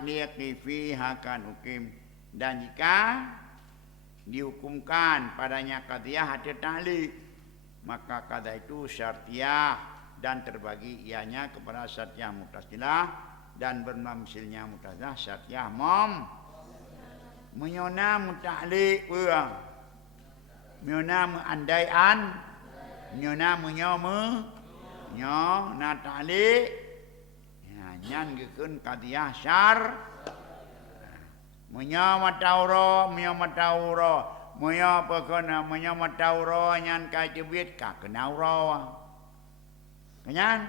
liqi fiha kan hukim, dan jika dihukumkan padanya qadhiyah ada ta'liq, maka qadha itu syartiyah dan terbagi ianya kepada syartiyah muttasilah dan bermamsilnya muttasilah syartiyah menyona muta'liq wa menyona andaian menyona na ta'liq ya nyan gekeun qadhiyah syar menyo matauro menyo pekona menyo matauro nyan ka jebit ka kenauro kenyan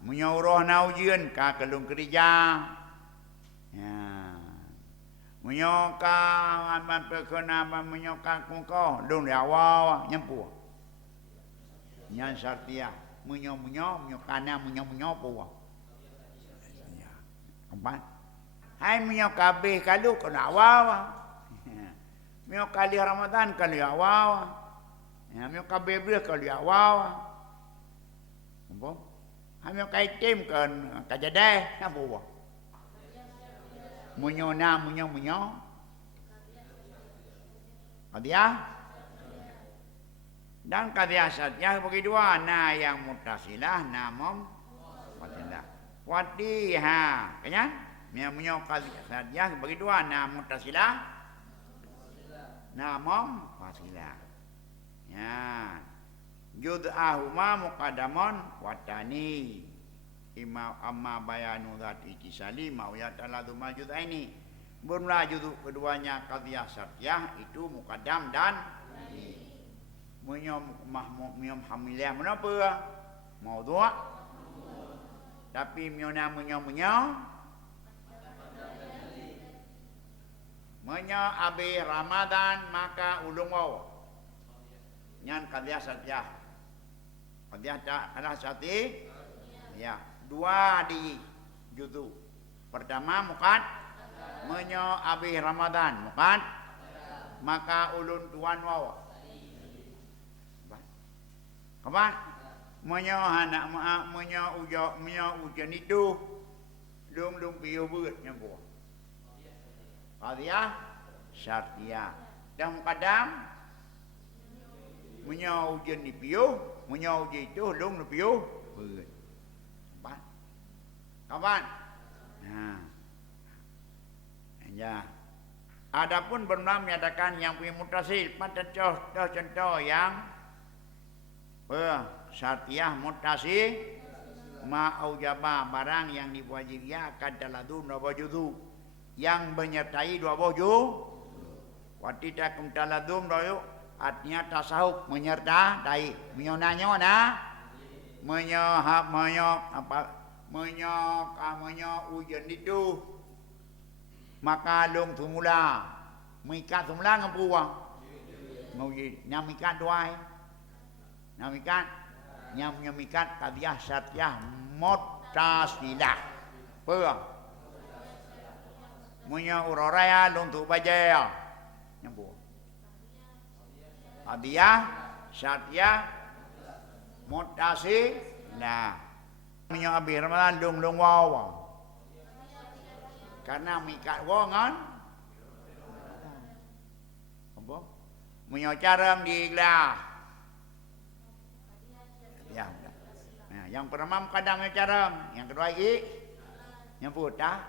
menyo roh naujieun ka kelung kerja ya menyo ka aman pekona menyo ka kungko lung awal nyempu nyan sartia menyo kana menyo po ya empat hai menyo kabeh kalu kena awal menyo kali Ramadan kali awal ya menyo kabeh bil kali awal apa menyo kaitim kan kajadai apa buah menyo qadhiyah dan qadhiyah syartiyah bagi dua, nah yang muttasilah namam muttasilah wadiha kan menyo qadhiyah syartiyah bagi dua, nah muttasilah namam muttasilah ya jud'ahuma muqaddamun watani imam amma bayanu zat ittisali mau ya taladuma jud'aini bunla juduk keduanya qadhiyah syartiyah itu muqaddam dan menyom mahmum hamilah menapa maudhu' tapi menyona menyo abi Ramadan maka ulung wau nyan qadhiyah syartiyah qadhiyah ada syarti ya dua di juzu pertama mukad menyo abi Ramadan mukad maka ulun tuan wau kapan menyo anak menyo ujan itu lung piu beut nyampu qadhiyah syartiyah dan muqaddam menyo ujan ni piu menyo uji itu lung piu beut kapan nah ya adapun benar menyatakan yang punya muttasil pada contoh yang syartiyah muttasil ma aujaba barang yang diwajibkan kadaladun wa wujudu yang menyertai dua wujud watitakum taladum doyo artinya tasawuf menyertai menyonanya menyo ujian itu maka lung tumula mikat tumula ngampuang nguji nyamikat doai namikat nyamikat qadhiyah syartiyah muttasilah apa menyo uroraya lung tu bajaya nyampu qadhiyah syartiyah muttasilah menyo abi Ramadan lung wawa karena mikat wongan apa menyo carang diiglah ya nah, yang pertama kadang carang yang kedua yang putah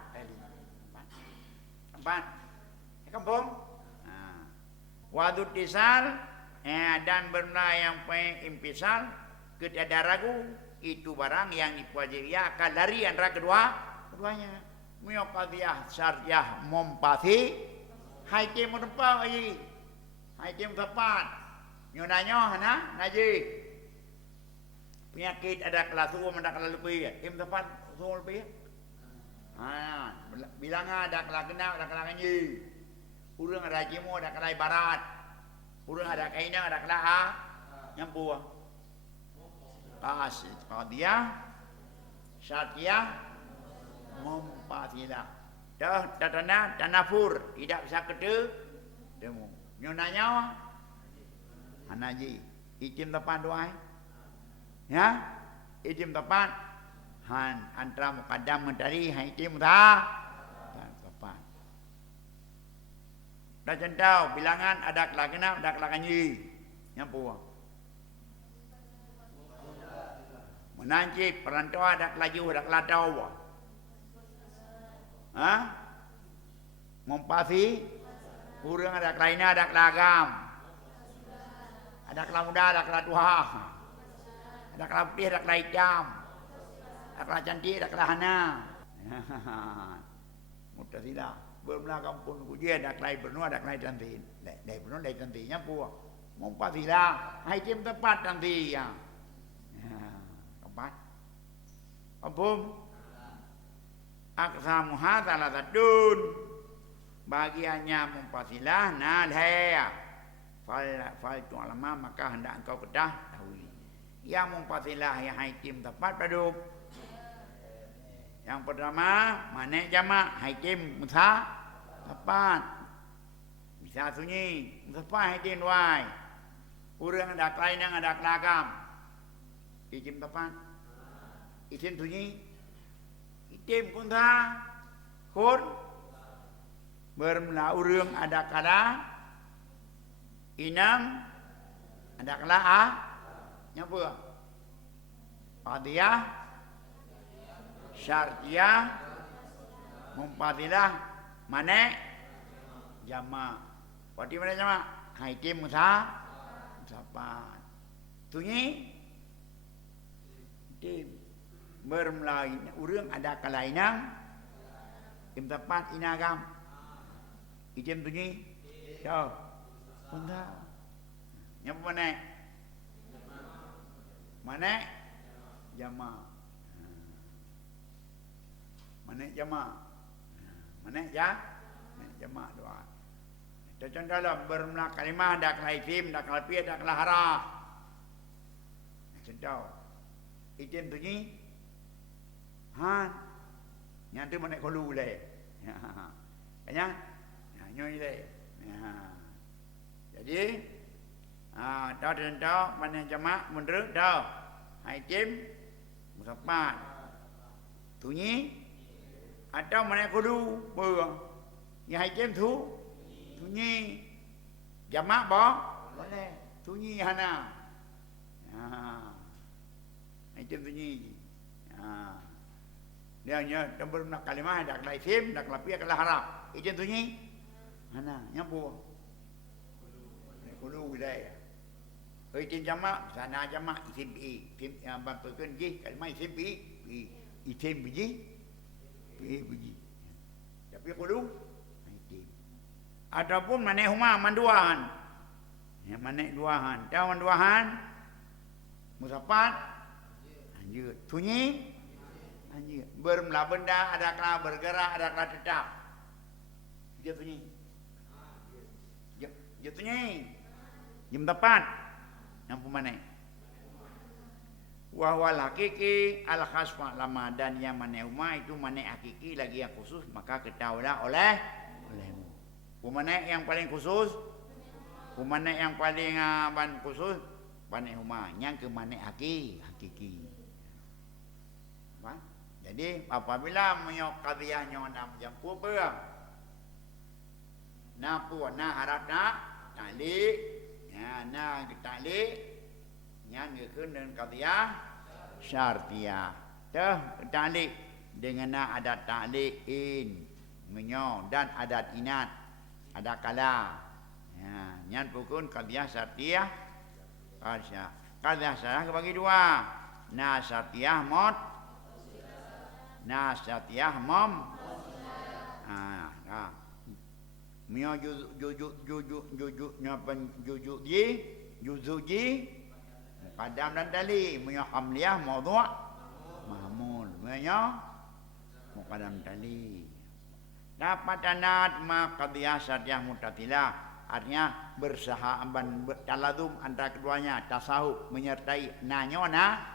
empat kampung nah wadud tisal dan benda yang impisal ketiada ragu itu barang yang diwajibkan akan dari antara keduanya menyo qadhiyah syartiyah mumpati hakim menempah hakim tepat nyonanyo hana naji penyakit ada kelas umum ada kelas lebih im tepat umum lebih bilang ada kelas genap ada kelas ganji urang ada jimu ada kelas barat urang ada kainang ada kelas nyampu qadhiyah syartiyah mumpatilah dah tanafur tidak bisa ketemu nyonanya hanaji ikim tepat doai ya ikim tepat Han antara muqaddam mentari haitim ta tepat. Dah centau bilangan ada kelakena ada kelakanyi. Nyampu. Menanci perantau ada kelaju ada kelatau. Ha? Mumpasi urang ada kelaina ada kelagam. Ada kelah muda ada kelah tua. Ada kelah putih ada kelah hitam. Ada kelah cantik ada kelah hana. Mutasila bermula kampung kujian ada kelah bernua ada kelah cantik. Dai bernua dai cantik nyampu. Mumpasila hai tim tepat nanti ya. Tepat. Apum aksamu hadza ladun bagiannya mumpasilah nalhaya fal tu alama maka hendak engkau ketahui ya mumpasilah ya haitim tepat paduk yang pertama mana jamak haitim musa tepat bisa sunyi tepat haitim wai urang ada kelainang ada kelagam haitim tepat isim sunyi itim kunta kun bermula urang ada kala inang ada kala nyapa qadiyah syartiyah mumpadilah mana jama pati mana jama haitim musa sapat tunyi tim bermula urang ada kalainang tim tepat inagam ijem tunyi jauh punta nyapa mana mana jama mana jama mana jama doa dan dalam bermula kalimah dak laitim dak lapi dak lahara sedau ijem tunyi han nyantu mana kolu le kanya nyoi le jadi dah dan dah mana jamak menurut dah haitim musapat tunyi atau mana kudu berang yang haitim tu tunyi jamak boleh tunyi hana haitim tunyi dia hanya tempat nak kalimah dak laitim dak lapi dak harap haitim tunyi hana nyampu kudu wilayah isim jamak sana jamak isim bi isim yang bantukan ji kalimah isim bi isim biji biji tapi kudu isim ataupun mana huma manduahan yang mana duahan tahu manduahan musapat anjir sunyi anjir bermula benda ada kala bergerak ada kala tetap dia sunyi dia sunyi jam tepat yang mana wahwal hakiki al khasfa lama dan yang mana uma itu mana hakiki lagi yang khusus maka ketahuilah olehmu mana yang paling khusus mana yang paling khusus mana uma yang ke mana hakiki jadi apabila menyok qadiyahnya nam jampu perang na pu na harap na tali ya na tali yang dikeun dengan qadiyah syartiyah teh tali dengan adat ta'liin menyo dan adat inat ada kala ya nyan pukun qadiyah syartiyah qadiyah syartiyah bagi dua na syartiyah mot na syartiyah mom mio jujuk nyapan jujuk ji qadam dan tali mio hamliyah maudhu' mahmul mio muqaddam tali dapat anat ma qadiyah syartiyah mutatilah artinya bersahaban taladum antara keduanya tasahub menyertai nanyona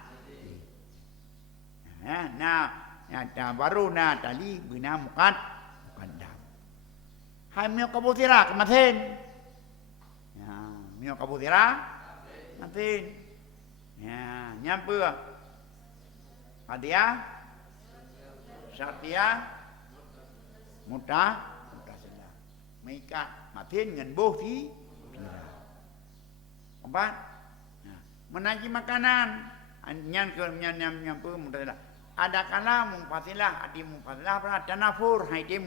baru na tali bina muqaddam hai mio kabutira kematin ya mio kabutira matin ya nyampe qadiyah Syartiyah Muttasilah. Mengikat matin dengan boh fi. Empat. Menaji makanan. Nyan muttasilah. Ada kala munfasilah, adi munfasilah pada tanafur, hai dia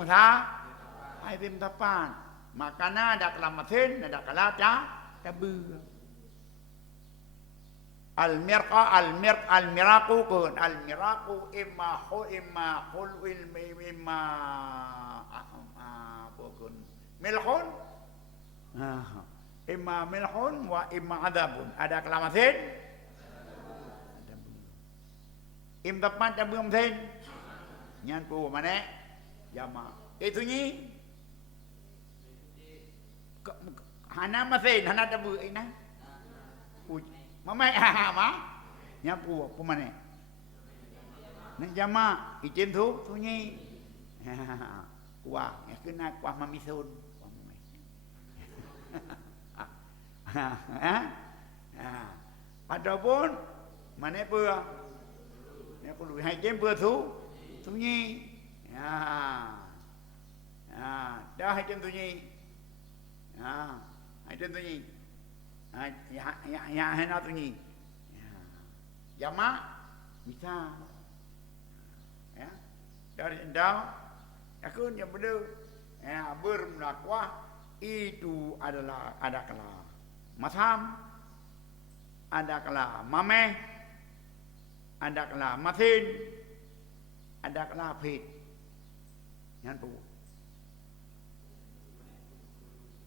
mutapan. Makanan ada kala matin, ada kala tabu. Al-miraqu kun al-miraqu imma khulwil imma pokun milhun imma milhun wa imma adabun. Ada kelamatin im tepat tabu matin nyan pu mana jama itu ni hana matin hana tabu ina mamai nyapu apa mana nak jama izin tu sunyi kuah ya kena kuah mamisun kuah mamai adapun mana pua ni perlu hai jem pua tu sunyi dah hai jem sunyi hai jem sunyi yang hendak tu ni, jama bisa, ya, dari endau, aku yang benda, bermelakwah itu adalah ada kala masam, ada kala mameh, ada kala masin, ada kala fit, yang tu,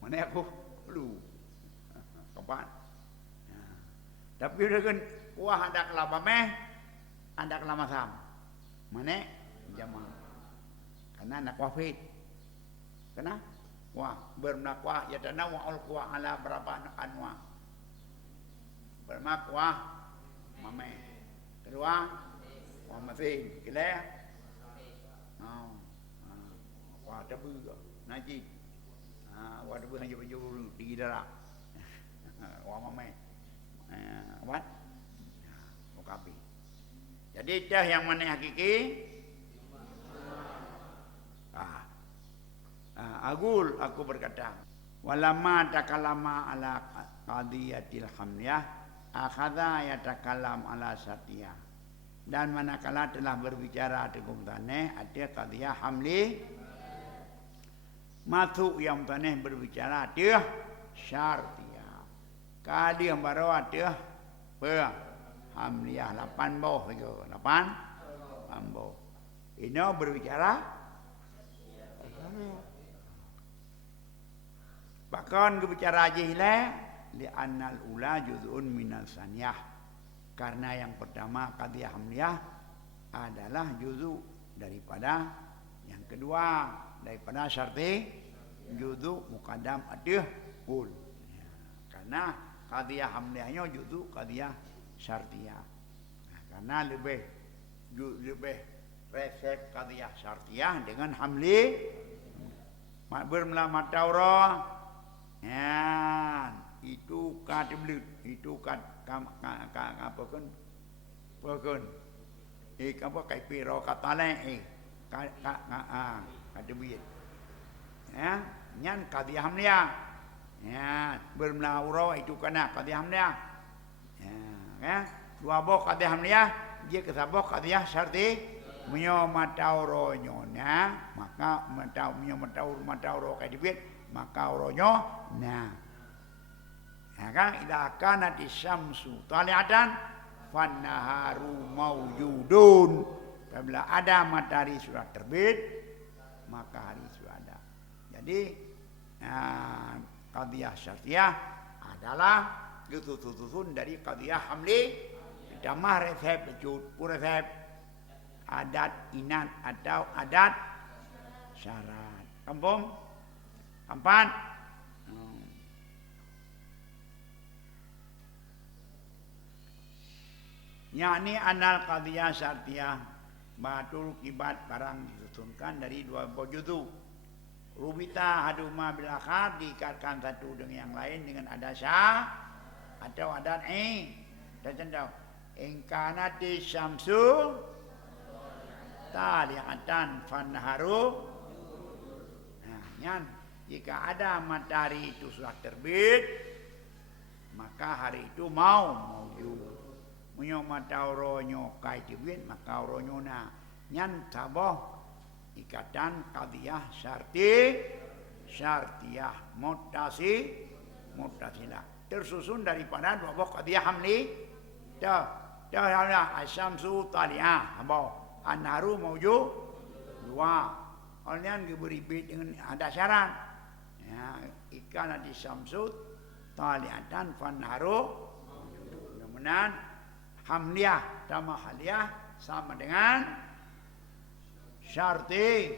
mana aku lu. Kapan? Tapi dengan kuah ada kelapa meh, ada kelapa masam. Mana? Jama. Karena nak kuah fit. Karena kuah bermakwa ya tanawa al kuah ala berapa anwa. Bermakwa mame. Kedua kuah masin. Kira? Kuah tabu naji. Kuah tabu naji baju di darat. Wah mamai, what? Mukabi. Jadi dah yang mana hakiki? Agul aku berkata, walama takalama ala qadiyatil hamliyah, akhadha yatakalam ala satiyah. Dan manakala telah berbicara dengan tanah, ada qadiyah hamli, masuk yang tanah berbicara dia syarti. Kali yang baru ada hamliyah 8 boh itu 8 boh. Ini berbicara bahkan berbicara jihlah li annal ula juz'un minas saniyah. Karena yang pertama qadiyah hamliyah adalah juzu daripada yang kedua daripada syarti juzu muqaddam adih ul. Karena qadiyah hamliyahnya juzu qadiyah syartiyah. Karena lebih resep qadiyah syartiyah dengan hamli bermelamat Taurah. Ya, itu kadeblut, itu apa kan? Bukan. Apa kai piro katale kadebut. Ya, nyan qadiyah hamliyah. Ya, bermelaurah itu kena qadiyah hamliyah. Ya, dua boh qadiyah hamliyah, dia kesaboh qadiyah syarti menyo matauronyo na, maka matauro kadibit, maka uronyo nah. Ya kan idza kanat syamsu tali'atan fannaharu maujudun. Apabila ada matahari sudah terbit, maka hari sudah ada. Jadi qadiyah syartiyah adalah susun dari qadiyah hamli damah resep resep adat inat atau adat syarat. Kampung empat. Yakni anal qadiyah syartiyah batul kibat barang disusunkan dari dua juzu. Rubita haduma bil akhar diikatkan satu dengan yang lain dengan adat syah atau adat dan contoh ingkanati syamsu taliatan fanharu. Nah, nyan, jika ada matahari itu sudah terbit, maka hari itu maujud. Munyo matauro nyo kai tibit maka oronyo na nyan taboh ikatan qadiyah syartiyah muttasilah tersusun daripada dua buah qadiyah hamli dah asyamsu tali'ah abau anharu maujud dua oleh diberi bit dengan ada syarat ya ikan di syamsu tali'atan fanharu mudah-mudahan hamliah sama haliyah sama dengan syarti.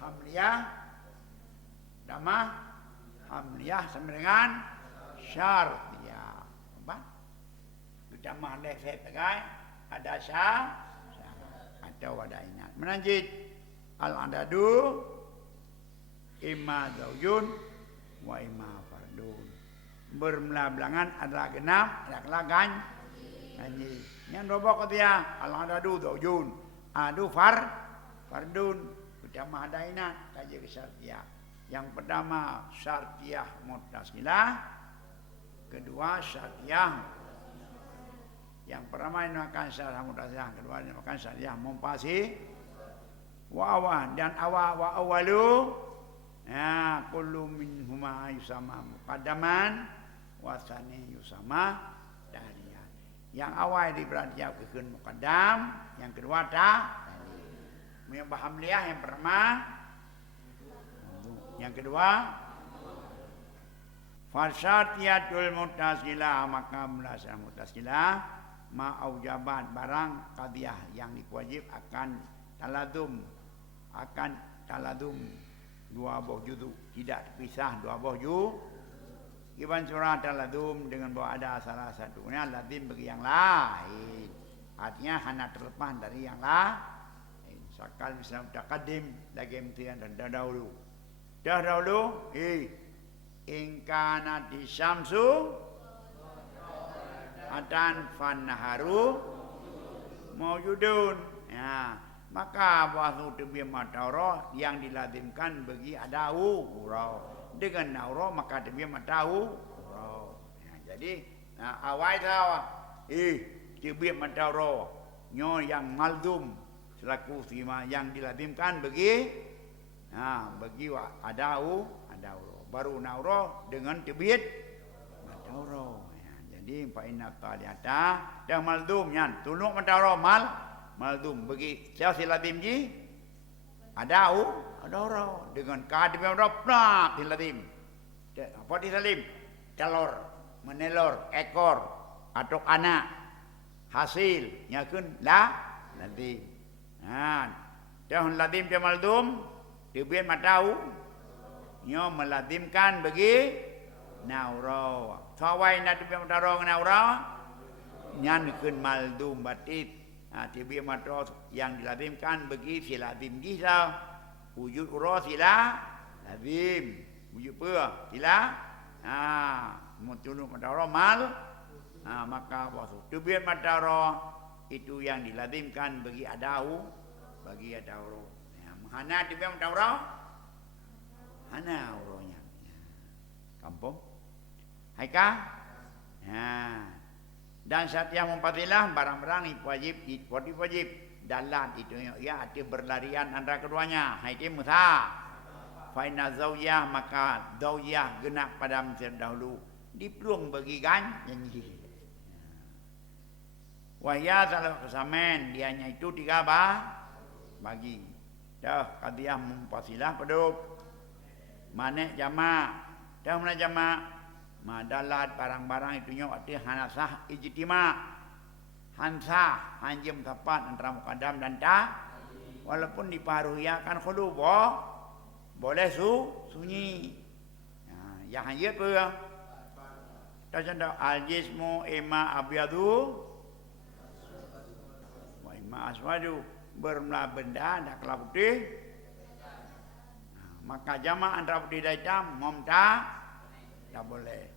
Hamliah sama hamliah sama dengan syartiyah. Apa? Kita mahleh sebagai ada atau ada ingat. Menanjid al-adadu imma zaujun wa imma fardun. Bermelabelangan adalah genap, ada kelagan. Yang robok dia al-adadu zaujun adu fardun utama adaina kaji syartiyah yang pertama syartiyah muttasilah kedua syartiyah yang pertama dinamakan syartiyah muttasilah kedua dinamakan syartiyah munfasil wa awan dan wa awalu ya kullu minhuma yusama muqaddaman wa tsani yusama yang awal diperhatikan muqaddam, yang kedua yang hamliah yang pertama, yang kedua fasyatiyatul muttasilah maka melaksanakan muttasilah ma'aujabat barang qadiyah yang diwajib akan taladum dua buah juzu tidak terpisah dua buah juzu. Iban surah taladum dengan bahwa ada salah satunya lazim bagi yang lain. Artinya hanya terlepas dari yang lain. Sakal bisa mutaqaddim lagi mentian dan dahulu. Dahulu in kana disyamsu atan fanharu maujudun. Ya, maka bahwa tebih matara yang dilazimkan bagi adau urau. Dengan nauro maka dia tahu ya, jadi awal tahu dia tahu nyo yang maldum selaku sima yang dilazimkan bagi adau baru nauro dengan tebit matauro ya, jadi fa inna taliyata dah maldum nyan tunuk matauro maldum bagi siapa silazim ji adau dengan kadim yang nak diladim. Apa diladim? Telur, menelur, ekor atau anak hasil nyakeun nanti. Dah ladim dia maldum, dia matau nyo meladimkan bagi nauro. Sawai nak dia mataro nauro nyankeun maldum batit. Dia matau yang diladimkan bagi siladim gisau. Wujud urah sila lazim wujud apa sila mutunu madara mal maka waktu tubir madara itu yang dilazimkan bagi adau ya, mana tubir madara mana urahnya kampung haika ya dan syariah mumpatilah barang-barang wajib dalam itu ya arti berlarian antara keduanya itu musa fa inna zaujiyah maka zaujiyah genap pada Mesir dahulu dipeluang bagi janji wahya salah kesamen dianya itu tiga bagi dah qadiyah mumpasilah peduk manek jamak dah mana jamak madalat barang-barang itu arti hanasah ijtima hansa hanjim tepat antara muqaddam dan walaupun diparuhi akan khulu boleh sunyi yang hanjir apa tanda al-jismu imma abyadu wa imma aswadu bermula benda dan kelap putih maka jamak antara putih dan hitam tak boleh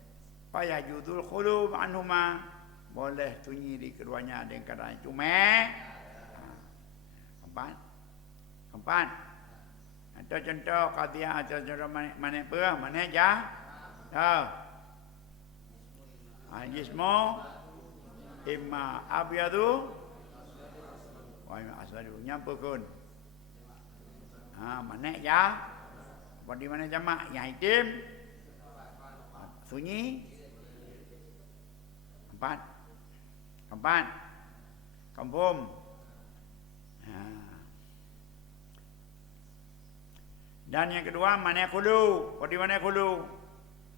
payah judul khulu anhuma boleh sunyi di keduanya dengan keadaan cuma Keempat. Atau contoh qadiyah atau contoh mana apa? Mana jah? Al-jismu imma abyadu wa imma aswadu. Nyampukun. Mana jah? Di mana jamak? Yang hitam sunyi. Keempat. Kampung. Dan yang kedua mana khulu? Di mana khulu?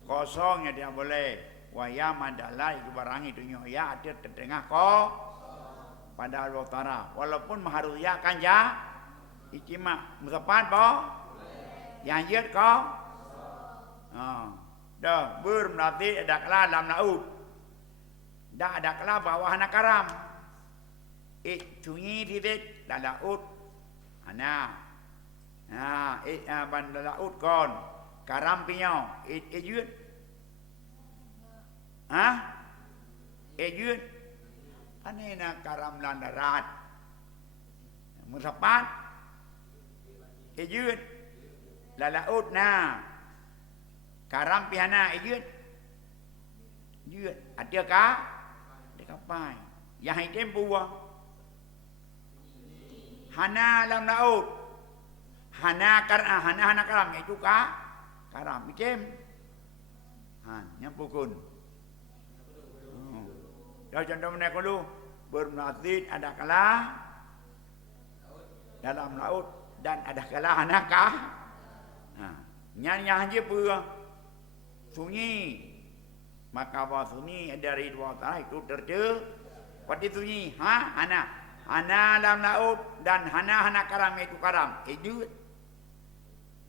Kosongnya dia boleh. Waya madalah itu barang itu ya ada tertengah pada Allah Ta'ala. Walaupun maharuya kan ya ijma musapat yang yet dah berarti ada kala dalam laut. Dah ada kala bawah anak karam. Sunyi titik dalam laut. Bandar laut kon karam pinyau yut. Yut. Panena karam lan darat. Musapat yut. La laut na karam pihana yut. Ada kapal. Yang hitam buah. Hana dalam laut. Hana karam itu karam hitam. Nyampukun. Dah contoh mana dulu bermelatih ada kala dalam laut dan ada kala hanakah. Nyanyi aja pura sunyi. Maka bahwa sunyi dari dua tanah itu seperti sunyi. Hana dalam laut dan hana karam itu karam.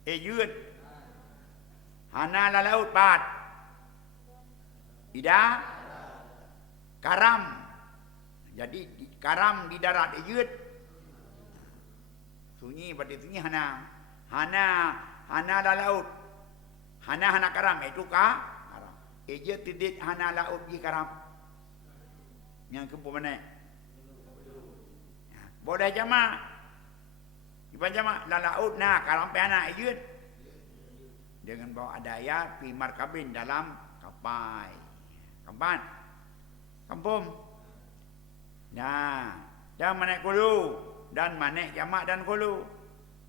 Ejut. Hana dalam laut pat. Tidak. Karam. Jadi karam di darat ejut. Sunyi berarti sunyi hana dalam laut. Hana karam itu karam. Ejut tidik hana laut di karam. Yang ke mana? Boleh jamak. Iban jamak dalam laut karam pe hana ejut. Dengan bawa adaya pi markabin dalam kapal. Kampung. Dan manek kulu dan manek jamak dan kulu.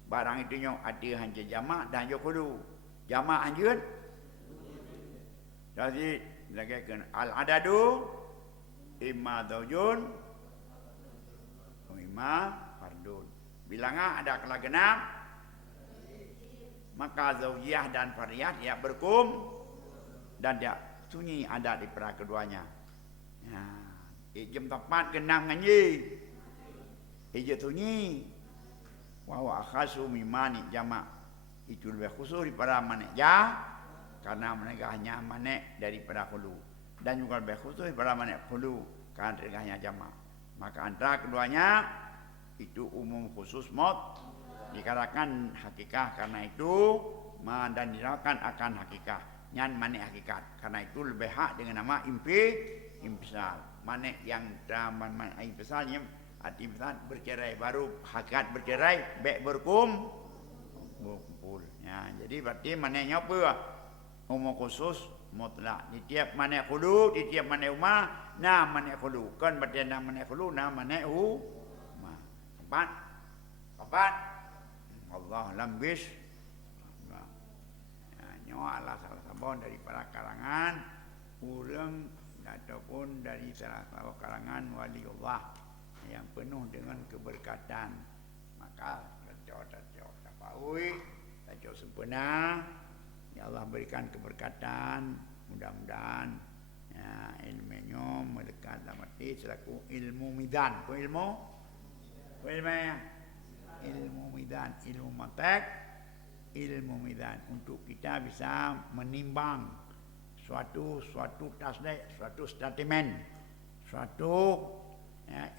Barang itu nyo ada hanya jamak dan yo kulu. Jamak anjun. Jadi lagi kan al-adadu imma zaujun imma fardun. Bilangnya ada kala genap maka zaujiyah dan fardiyah dia dan dia sunyi ada di pera keduanya. Jam tepat genang nganyi. Ije sunyi. Wa akhasu mimani jamak. Itu lebih khusus daripada manek karena mereka hanya manek daripada hulu. Dan juga lebih khusus daripada manek hulu karena mereka hanya jamak. Maka antara keduanya itu umum khusus mot dikatakan hakikah karena itu dan dirakan akan hakikah. Nyan manek hakikat karena itu lebih hak dengan nama impisal. Manek yang daman impisalnya arti impisal bercerai baru hakikat bercerai baik berkumpul. Jadi berarti maneknya apa? Umum khusus mutlak. Di tiap manek khulu, di tiap manek umah, manek khulu. Kan berarti manek khulu, manek umah. Keempat. Allah lambis. Nyawa salah sabon dari para karangan urang ataupun dari salah satu karangan waliullah yang penuh dengan keberkatan. Maka tajuk tapaui, tajuk sempurna. Ya Allah berikan keberkatan, mudah-mudahan ilmunya melekat dalam hati selaku ilmu midan. Ilmu midan, ilmu mantek, ilmu midan untuk kita bisa menimbang suatu tasdek, suatu statement, suatu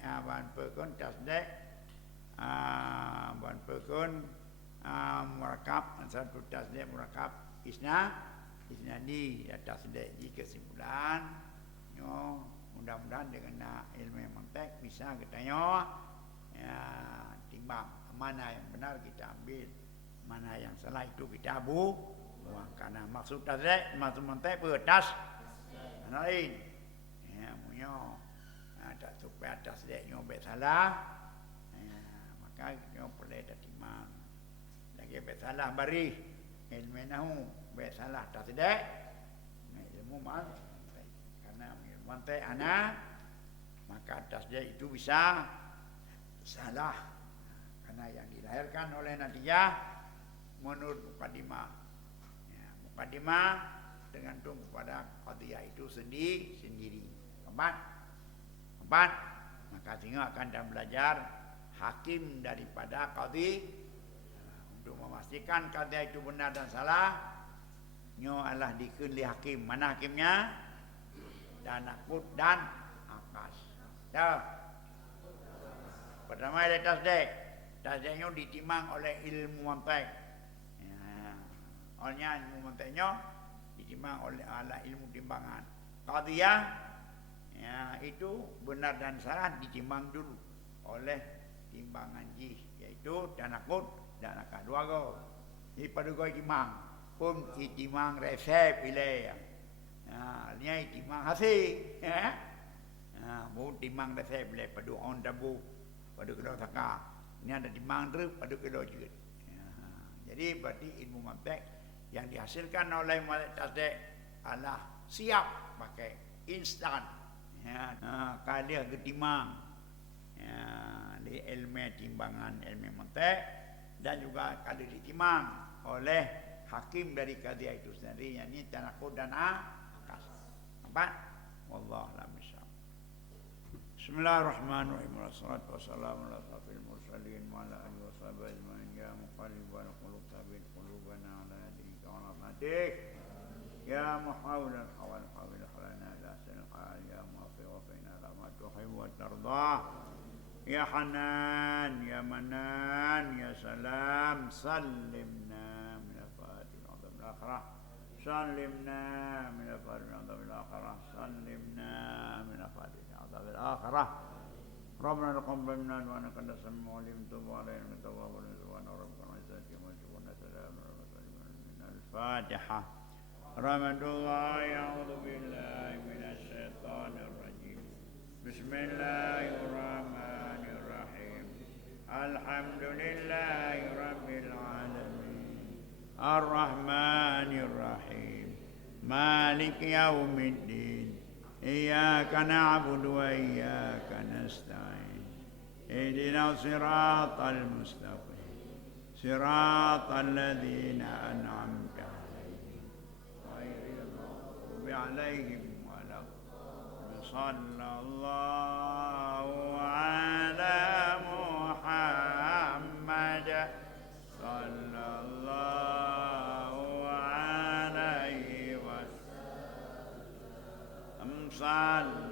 ban pekun tasdek, ban pekun murakab, satu tasdek murakab isnadi tasdek di kesimpulan. Mudah-mudahan dengan ilmu mantek bisa kita timbang. Mana yang benar kita ambil, mana yang salah itu kita buang. Karena maksud tasdek, maksud mentek bertas lain. Ya, punya tak supaya tasdeknya baik salah. Ya, maka kita boleh timbang. Lagi baik salah bari ilmu nahu, baik salah tasdek. Ilmu mal. Karena ilmu mentek ana, maka tasdek itu bisa salah. Karena yang dilahirkan oleh Nadia menurut mukadimah. Ya, mukadimah tergantung kepada qadiyah itu sendiri. Keempat. Maka sehingga akan dan belajar hakim daripada qadhi untuk memastikan qadiyah itu benar dan salah. Nyo adalah dikeli hakim. Mana hakimnya? Danakut dan akas. Dah. Pertama ada tasdek. Tasdeknya ditimang oleh ilmu mantek. Ya. Olehnya ilmu manteknya ditimang oleh ala ilmu timbangan. Qadiyah ya, itu benar dan salah ditimbang dulu oleh timbangan jih, yaitu danakut dan akad dua go. Jadi pada go timang pun timang resep ilai. Ya, ini timang hasil. Ya. Ya, bu timang resep ilai pada on dabu pada kedua taka. Ini ada timang drip pada kedua juga. Ya. Jadi berarti ilmu mantek yang dihasilkan oleh mantek tasdek adalah siap pakai instan. Ya, kalian ketimang. Ya, di ilmu timbangan ilmu mantek dan juga kali ditimang oleh hakim dari qadiyah itu sendiri, yakni tanaqud dan akas. Empat. Wallahu a'lam bishawab. Bismillahirrahmanirrahim. Wassalatu wassalamu ala asyrafil mursalin wa ala alihi washabihi ajmain. Ya muqallibal qulub tsabbit qulubana ala dinika wa rahmatik. Ya muhawwilal hawal hawil halana la sanqa ya muwaffiq wa fina la ma tuhibbu wa tardah. Ya Hanan, Ya Manan, Ya Salam, sallimna min afatil adab al-akhirah. Sallimna min afatil adab al-akhirah. Sallimna min afatil adab al-akhirah. Rabbana taqabbal minna wa innaka antas samiul alim. Tub alaina innaka tawwabur rahim. Subhana rabbika rabbil izzati amma yasifun. Salamun alal mursalin. Al-Fatihah. Rahmatullahi a'udzu billahi minasy syaithanir rajim. Bismillahirrahmanirrahim. Alhamdulillahi rabbil alamin. Ar-Rahmanir Rahim. Maliki yaumiddin. Iyyaka na'budu wa iyyaka nasta'in. Ihdinas siratal mustaqim. Siratal ladzina an'amta 'alaihim. Ghairil maghdubi 'alaihim waladdallin. Sallallahu ala Muhammad. Sallallahu alaihi wasallam.